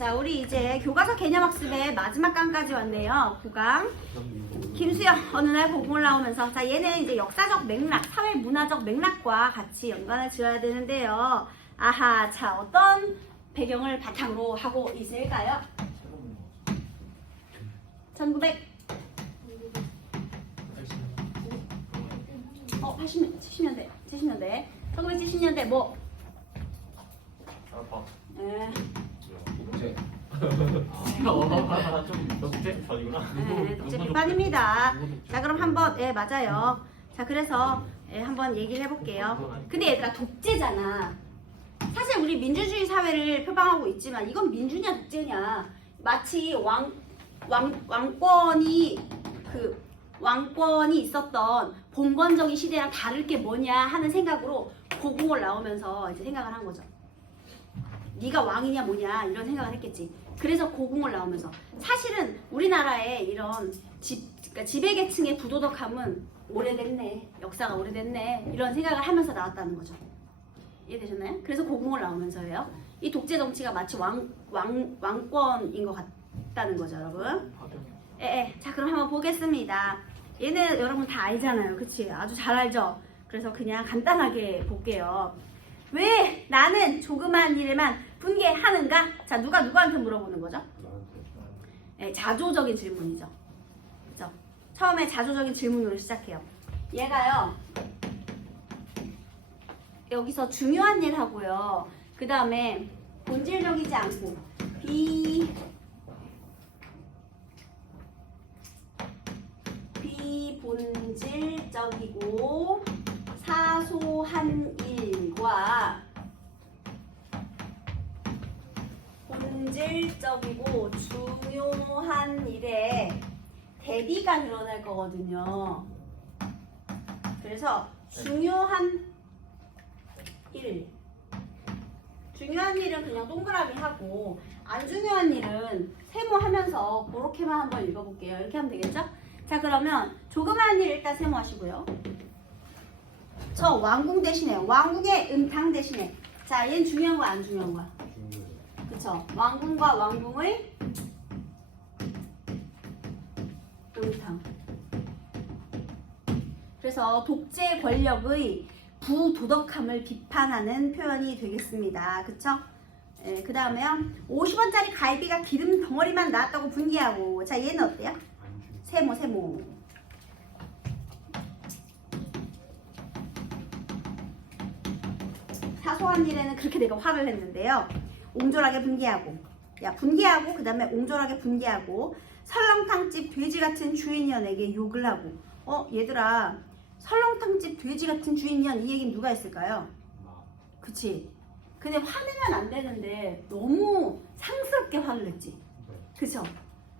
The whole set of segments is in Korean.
자, 우리 이제 교과서 개념학습의 마지막 강까지 왔네요. 9강. 김수영 어느 날 고궁을 나오면서 자, 얘는 이제 역사적 맥락, 사회 문화적 맥락과 같이 연관을 지어야 되는데요. 아하, 자, 어떤 배경을 바탕으로 하고 있을까요? 1900 70년대 1970년대 뭐? 아빠. 네. 독재. 좀 독재 편이구나. 네, 독재 비판입니다. 자, 그럼 한번 맞아요. 자, 그래서 한번 얘기를 해볼게요. 근데 얘들아, 독재잖아. 사실 우리 민주주의 사회를 표방하고 있지만 이건 민주냐 독재냐, 마치 왕권이 있었던 봉건적인 시대랑 다를 게 뭐냐 하는 생각으로 고궁을 나오면서 이제 생각을 한 거죠. 네가 왕이냐 뭐냐 이런 생각을 했겠지. 그래서 고궁을 나오면서 사실은 우리나라의 이런 그러니까 지배계층의 부도덕함은 오래됐네, 역사가 오래됐네 이런 생각을 하면서 나왔다는 거죠. 이해되셨나요? 그래서 고궁을 나오면서요. 이 독재 정치가 마치 왕권인 것 같다는 거죠, 여러분. 자, 그럼 한번 보겠습니다. 얘는 여러분 다 알잖아요, 그치? 아주 잘 알죠? 그래서 그냥 간단하게 볼게요. 왜 나는 조그만 일에만 분개하는가? 자, 누가 누구한테 물어보는 거죠? 자조적인 질문이죠. 그죠? 처음에 자조적인 질문으로 시작해요. 얘가요, 여기서 중요한 일 하고요. 그 다음에 본질적이지 않고 비본질적이고 사소한 일과 본질적이고 중요한 일에 대비가 드러날 거거든요. 그래서 중요한 일은 그냥 동그라미 하고 안 중요한 일은 세모하면서 그렇게만 한번 읽어볼게요. 이렇게 하면 되겠죠? 자, 그러면 조그마한 일 일단 세모하시고요. 저 왕궁 대신에 왕궁의 음탕 대신에 자, 얘는 중요한 거야 안 중요한 거야? 그쵸? 왕궁과 왕궁의 음탕. 그래서 독재 권력의 부도덕함을 비판하는 표현이 되겠습니다. 그쵸? 그 다음에요. 50원짜리 갈비가 기름 덩어리만 나왔다고 분개하고. 자, 얘는 어때요? 세모. 사소한 일에는 그렇게 내가 화를 냈는데요. 옹졸하게 분개하고. 분개하고 그 다음에 옹졸하게 분개하고 설렁탕집 돼지 같은 주인년에게 욕을 하고. 얘들아, 설렁탕집 돼지 같은 주인년 이 얘기는 누가 했을까요? 그치? 근데 화내면 안 되는데 너무 상스럽게 화를 냈지. 그쵸?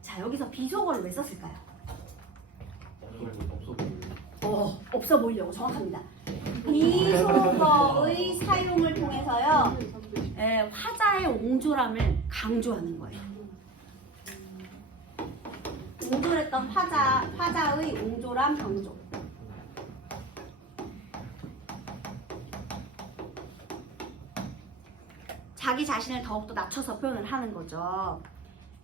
자, 여기서 비속어를 왜 썼을까요? 없어 보이려고. 정확합니다. 비속어의 사용을 통해서요, 화자의 옹졸함을 강조하는 거예요. 옹졸했던 화자의 옹졸함 강조. 자기 자신을 더욱더 낮춰서 표현을 하는 거죠.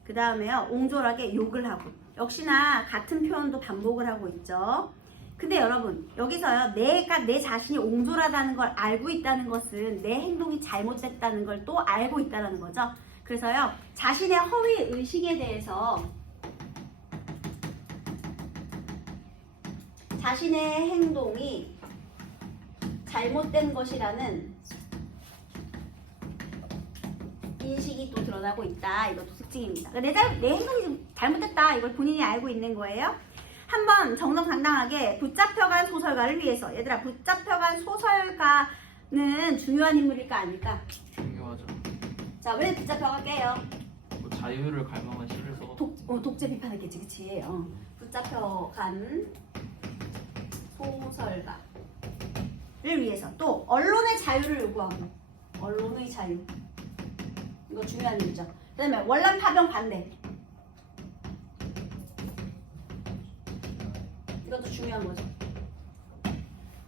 그 다음에요, 옹졸하게 욕을 하고. 역시나 같은 표현도 반복을 하고 있죠. 근데 여러분, 여기서요, 내가 내 자신이 옹졸하다는 걸 알고 있다는 것은 내 행동이 잘못됐다는 걸 또 알고 있다는 거죠. 그래서요, 자신의 허위 의식에 대해서 자신의 행동이 잘못된 것이라는 인식이 또 드러나고 있다. 이것도 특징입니다. 내 행동이 좀 잘못됐다. 이걸 본인이 알고 있는 거예요. 한번 정정당당하게 붙잡혀간 소설가를 위해서. 얘들아, 붙잡혀간 소설가는 중요한 인물일까 아닐까? 중요하죠. 자, 왜 붙잡혀갈게요? 뭐 자유를 갈망한 시를 써. 독재 비판했겠지, 그치? 붙잡혀간 소설가를 위해서. 또 언론의 자유를 요구하고. 언론의 자유. 이거 중요한 일이죠. 그 다음에 월남 파병 반대. 이것도 중요한 거죠.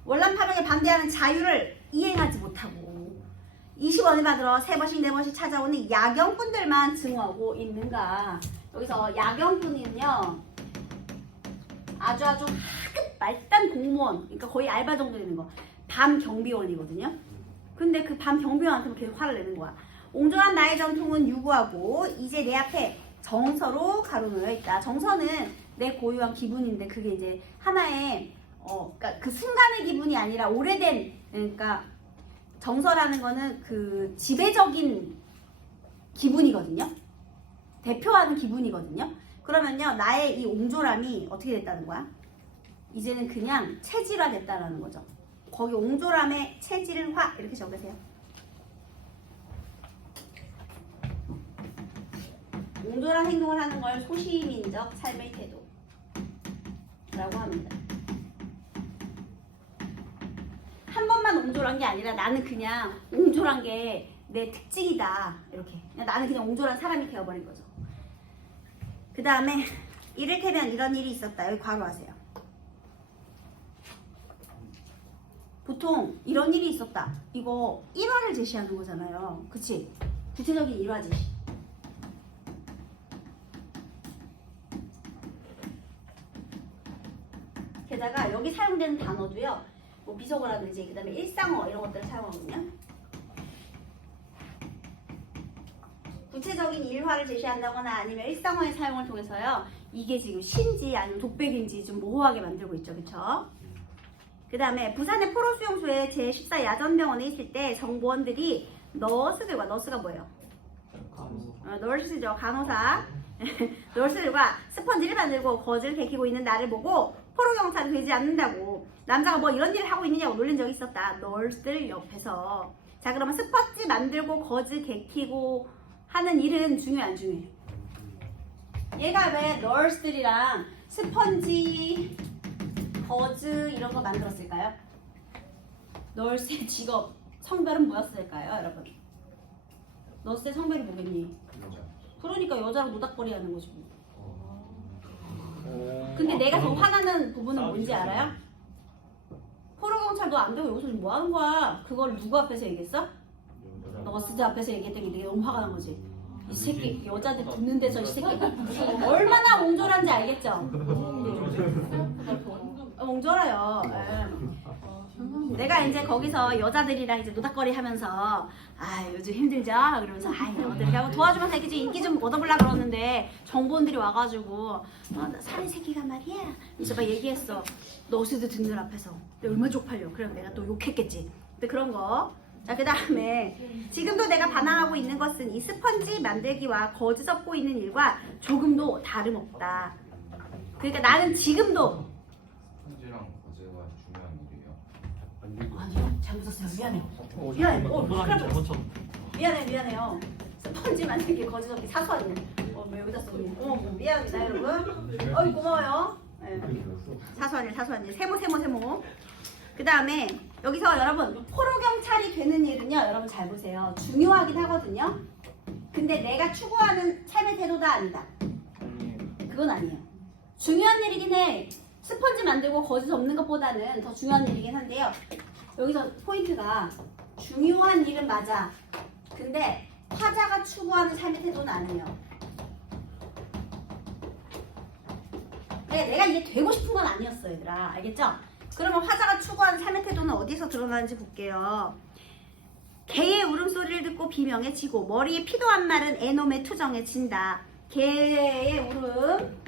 월남 파병에 반대하는 자유를 이행하지 못하고 20원을 받으러 3번씩 4번씩 찾아오는 야경꾼들만 증오하고 있는가? 여기서 야경꾼은요 아주 하급 말단 공무원, 그러니까 거의 알바 정도 되는 거, 밤 경비원이거든요. 근데 그 밤 경비원한테 계속 화를 내는 거야. 옹졸한 나의 전통은 유구하고 이제 내 앞에 정서로 가로놓여 있다. 정서는 내 고유한 기분인데 그게 이제 하나의 그러니까 그 순간의 기분이 아니라 오래된, 그러니까 정서라는 거는 그 지배적인 기분이거든요. 대표하는 기분이거든요. 그러면요 나의 이 옹졸함이 어떻게 됐다는 거야? 이제는 그냥 체질화 됐다라는 거죠. 거기 옹졸함의 체질화 이렇게 적으세요. 옹졸한 행동을 하는 걸 소시민적 삶의 태도라고 합니다. 한 번만 옹졸한 게 아니라 나는 그냥 옹졸한 게 내 특징이다. 이렇게. 나는 그냥 옹졸한 사람이 되어버린 거죠. 그 다음에 이를테면 이런 일이 있었다. 여기 괄호하세요. 보통 이런 일이 있었다. 이거 일화를 제시하는 거잖아요. 그치? 구체적인 일화 제시. 게다가 여기 사용되는 단어도요. 뭐 비속어라든지 그 다음에 일상어 이런 것들을 사용하거든요. 구체적인 일화를 제시한다거나 아니면 일상어의 사용을 통해서요. 이게 지금 신지 아니면 독백인지 좀 모호하게 만들고 있죠. 그쵸? 그 다음에 부산의 포로수용소에 제14 야전병원에 있을 때 정보원들이 너스들과, 너스가 뭐예요? 너스죠. 간호사. 너스들과 스펀지를 만들고 거즈를 개키고 있는 나를 보고 포로경찰이 되지 않는다고 남자가 뭐 이런 일을 하고 있느냐고 놀린 적이 있었다. 너스들 옆에서. 자, 그러면 스펀지 만들고 거즈 개키고 하는 일은 중요해 안 중요해? 얘가 왜 너스들이랑 스펀지 거즈 이런 거 만들었을까요? 너스의 직업 성별은 뭐였을까요, 여러분? 너스의 성별이 뭐겠니? 그러니까 여자랑 노닥거리 하는 거지 뭐. 근데 내가 더 화나는 부분은 뭔지 알아요? 포로경찰도 안 되고 여기서 뭐 하는 거야? 그걸 누구 앞에서 얘기했어? 너스들 앞에서 얘기했더니 내가 너무 화가 난 거지. 이 새끼 여자들 붙는 데서 이 새끼가 얼마나 옹졸한지 알겠죠? 옹졸해요. 내가 이제 거기서 여자들이랑 이제 노닥거리 하면서 요즘 힘들죠? 그러면서 어떻게 하고 도와주면서 이렇게 인기 좀 얻어보려고 그러는데 정보원들이 와가지고 나 살인 새끼가 말이야 이제 막 얘기했어. 너스들 듣는 앞에서 내가 얼마나 쪽팔려. 그럼 내가 또 욕했겠지. 근데 그런 거. 자, 그 다음에 지금도 내가 반항하고 있는 것은 이 스펀지 만들기와 거즈 섞고 있는 일과 조금도 다름없다. 그러니까 나는 지금도 스펀지랑 거즈가 중요한 일이에요. 아니요, 잘못 썼어요. 미안해. 미안해. 사람 잘못 쳤. 미안해요. 스펀지 만들기 거즈 섞기 사소하네. 뭐 여기다 썼니? 미안합니다, 여러분. 고마워요. 네. 사소한 일. 세모. 그 다음에 여기서 여러분 포로경찰이 되는 일은요, 여러분 잘 보세요. 중요하긴 하거든요. 근데 내가 추구하는 삶의 태도다 아니다. 그건 아니에요. 중요한 일이긴 해. 스펀지 만들고 거즈 접는 것보다는 더 중요한 일이긴 한데요. 여기서 포인트가 중요한 일은 맞아. 근데 화자가 추구하는 삶의 태도는 아니에요. 내가 이게 되고 싶은 건 아니었어, 얘들아. 알겠죠? 그러면 화자가 추구하는 삶의 태도는 어디서 드러나는지 볼게요. 개의 울음소리를 듣고 비명에 지고 머리에 피도 안 마른 애놈의 투정에 진다. 개의 울음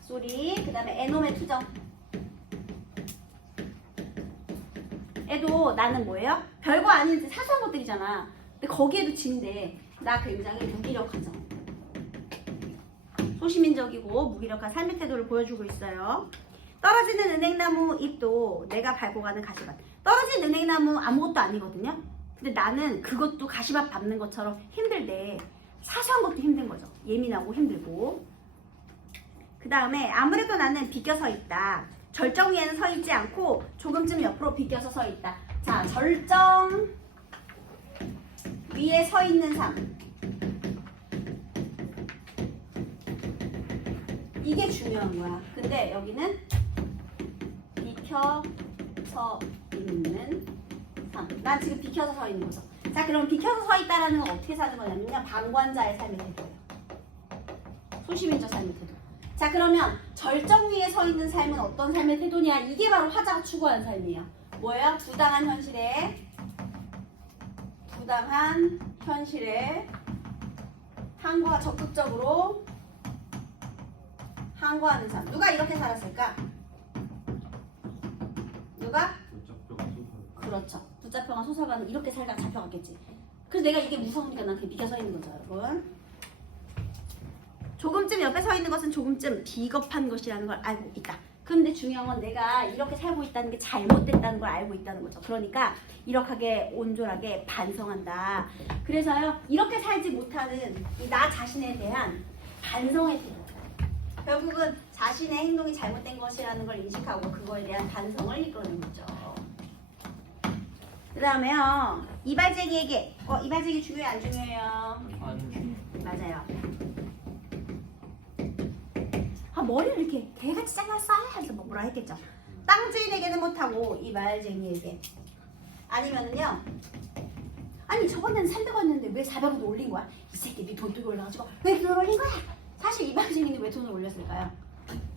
소리, 그 다음에 애놈의 투정. 애도 나는 뭐예요? 별거 아닌 사소한 것들이잖아. 근데 거기에도 진대. 나 굉장히 무기력하죠. 소시민적이고 무기력한 삶의 태도를 보여주고 있어요. 떨어지는 은행나무 잎도 내가 밟고 가는 가시밭. 떨어진 은행나무 아무것도 아니거든요. 근데 나는 그것도 가시밭 밟는 것처럼 힘들대. 사소한 것도 힘든 거죠. 예민하고 힘들고. 그 다음에 아무래도 나는 비껴서 있다. 절정 위에는 서 있지 않고 조금쯤 옆으로 비껴서 서 있다. 자, 절정 위에 서 있는 삶. 이게 중요한 거야. 근데 여기는 비켜서 있는 삶. 못함. 난 지금 비켜서 서 있는 거죠. 자, 그럼 비켜서 서 있다라는 건 어떻게 사는 거냐면요. 방관자의 삶의 태도예요. 소시민적 삶의 태도. 자, 그러면 절정 위에 서 있는 삶은 어떤 삶의 태도냐? 이게 바로 화자가 추구하는 삶이에요. 뭐예요? 부당한 현실에 항거와 적극적으로 항거하는 삶. 누가 이렇게 살았을까? 누가? 그렇죠. 붙잡혀간 소설가는 이렇게 살다가 잡혀갔겠지. 그래서 내가 이게 무서우니까 난 그냥 비켜 서 있는 거죠, 여러분. 조금쯤 옆에 서 있는 것은 조금쯤 비겁한 것이라는 걸 알고 있다. 근데 중요한 건 내가 이렇게 살고 있다는 게 잘못됐다는 걸 알고 있다는 거죠. 그러니까 이렇게 온졸하게 반성한다. 그래서요, 이렇게 살지 못하는 이 나 자신에 대한 반성의 태도. 결국은 자신의 행동이 잘못된 것이라는 걸 인식하고 그거에 대한 반성을 이끌어내는 거죠. 그 다음에요, 이발쟁이에게 이발쟁이 중요해요, 안 중요해요? 맞아요. 머리를 이렇게 개같이 잘랐어? 해서 뭐라 했겠죠. 땅 주인에게는 못하고 이발쟁이에게. 아니면은요, 아니 저번에는 300원이었는데 왜 400원 올린 거야? 이 새끼 네 돈 두고 올라가지고 왜 그 돈 올린 거야? 사실 이발쟁이는 왜 돈을 올렸을까요?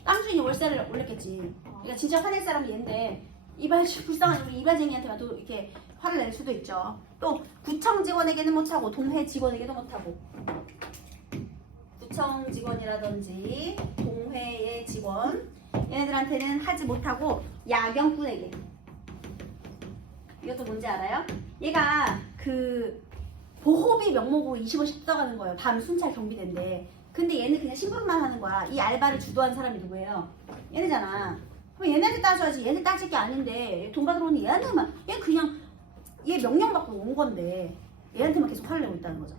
땅 주인이 월세를 올렸겠지. 그러니까 진짜 화낼 사람은 얘인데 불쌍한 우리 이발쟁이한테만 또 이렇게 화를 낼 수도 있죠. 또 구청 직원에게는 못하고 동회 직원에게도 못하고. 구청 직원이라든지 동회의 직원 얘네들한테는 하지 못하고 야경꾼에게. 이것도 뭔지 알아요? 얘가 그 보호비 명목으로 20원씩 써가는 거예요. 밤 순찰 경비대인데. 근데 얘는 그냥 심부름만 하는 거야. 이 알바를 주도한 사람이 누구예요? 얘네잖아. 그럼 얘네한테 따져야지. 얘네 따질 게 아닌데 돈 받으러 오는 얘한테만. 얘 그냥 얘 명령 받고 온 건데 얘한테만 계속 화를 내고 있다는 거죠.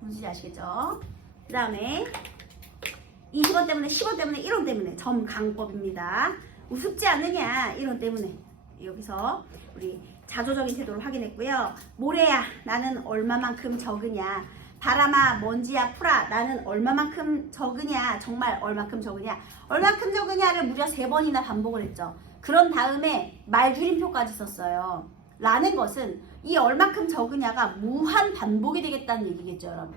뭔지 아시겠죠? 그 다음에 20원 때문에 10원 때문에 1원 때문에 점강법입니다. 우습지 않느냐 1원 때문에. 여기서 우리 자조적인 태도를 확인했고요. 모래야 나는 얼마만큼 적으냐. 바람아 먼지야 풀아 나는 얼마만큼 적으냐. 정말 얼마큼 적으냐. 얼마큼 적으냐를 무려 3번이나 반복을 했죠. 그런 다음에 말줄임표까지 썼어요. 라는 것은 이 얼마큼 적으냐가 무한 반복이 되겠다는 얘기겠죠, 여러분.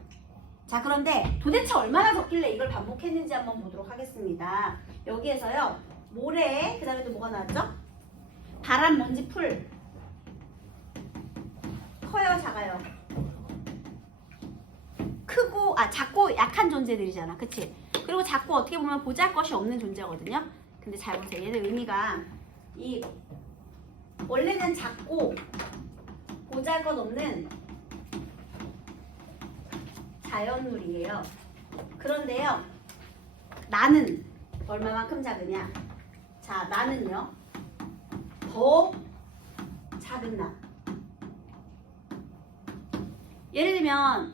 자, 그런데 도대체 얼마나 적길래 이걸 반복했는지 한번 보도록 하겠습니다. 여기에서요, 모래, 그 다음에 또 뭐가 나왔죠? 바람, 먼지, 풀. 커요, 작아요? 크고, 작고 약한 존재들이잖아. 그치? 그리고 작고 어떻게 보면 보잘것이 없는 존재거든요. 근데 잘 보세요. 얘는 의미가 원래는 작고 보잘것 없는 자연물이에요. 그런데요, 나는 얼마만큼 작으냐? 자, 나는요, 더 작은 나. 예를 들면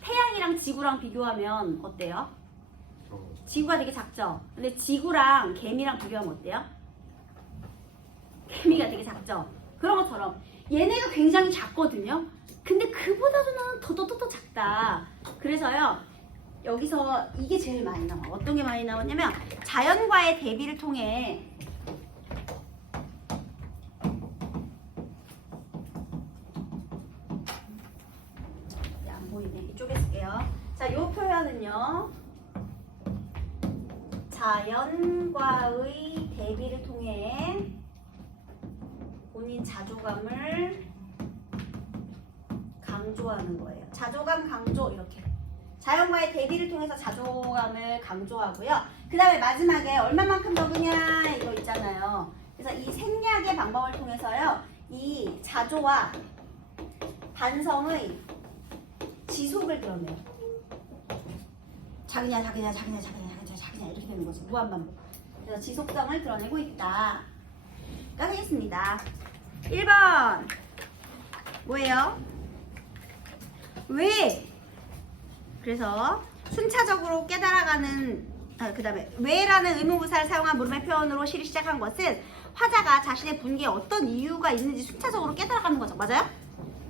태양이랑 지구랑 비교하면 어때요? 지구가 되게 작죠? 근데 지구랑 개미랑 비교하면 어때요? 개미가 되게 작죠? 그런 것처럼 얘네가 굉장히 작거든요? 근데 그보다도 나는 더 작다. 그래서요, 여기서 이게 제일 많이 나와. 어떤 게 많이 나오냐면 자연과의 대비를 통해 안 보이네. 이쪽에 쓸게요. 자, 이 표현은요, 자연과의 대비를 통해 본인 자조감을 강조하는 거예요. 자조감 강조 이렇게. 자연과의 대비를 통해서 자조감을 강조하고요. 그 다음에 마지막에 얼마만큼 적으냐 이거 있잖아요. 그래서 이 생략의 방법을 통해서요. 이 자조와 반성의 지속을 드러내요. 작으냐 이렇게 되는 거죠. 무한반복. 그래서 지속성을 드러내고 있다. 가 되겠습니다. 1번 뭐예요? 왜? 그래서 순차적으로 깨달아가는 그 다음에 왜라는 의문부사를 사용한 물음의 표현으로 시를 시작한 것은 화자가 자신의 분기에 어떤 이유가 있는지 순차적으로 깨달아가는 거죠. 맞아요?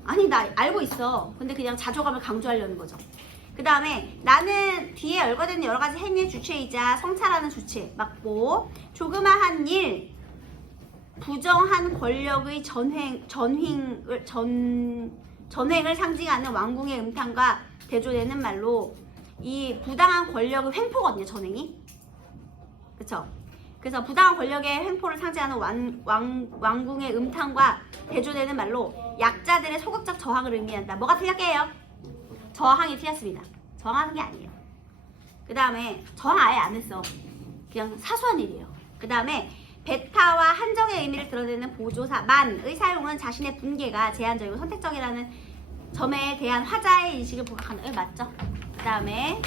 아니 나 알고 있어. 근데 그냥 자조감을 강조하려는 거죠. 그 다음에 나는 뒤에 열거되는 여러 가지 행위의 주체이자 성찰하는 주체 맞고 조그마한 일 부정한 권력의 전횡을 상징하는 왕궁의 음탕과 대조되는 말로 이 부당한 권력의 횡포거든요. 전횡이. 그쵸? 그래서 부당한 권력의 횡포를 상징하는 왕궁의 음탕과 대조되는 말로 약자들의 소극적 저항을 의미한다. 뭐가 틀렸게요? 저항이 틀렸습니다. 저항하는 게 아니에요. 그 다음에 저항 아예 안 했어. 그냥 사소한 일이에요. 그 다음에 배타와 한정의 의미를 드러내는 보조사 만의 사용은 자신의 분계가 제한적이고 선택적이라는 점에 대한 화자의 인식을 부각하는 맞죠? 그 다음에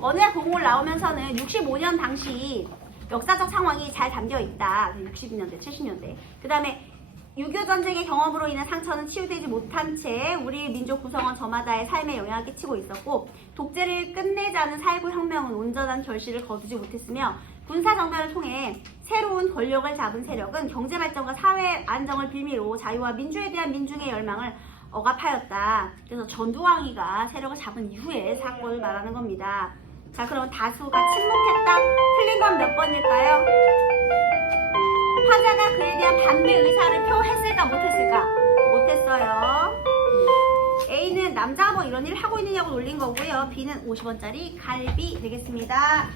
어느 날 공을 나오면서는 65년 당시 역사적 상황이 잘 담겨 있다. 60년대, 70년대. 그 다음에 6.25 전쟁의 경험으로 인한 상처는 치유되지 못한 채 우리 민족 구성원 저마다의 삶에 영향을 끼치고 있었고 독재를 끝내자는 살구 혁명은 온전한 결실을 거두지 못했으며 군사정변을 통해 새로운 권력을 잡은 세력은 경제발전과 사회 안정을 빌미로 자유와 민주에 대한 민중의 열망을 억압하였다. 그래서 전두환이가 세력을 잡은 이후의 사건을 말하는 겁니다. 자, 그럼 다수가 침묵했다. 틀린 건 몇 번일까요? 화자가 그에 대한 반대 의사를 표했을까 못했을까? 못했어요. A는 남자가 뭐 이런 일을 하고 있느냐고 놀린 거고요. B는 50원짜리 갈비 되겠습니다.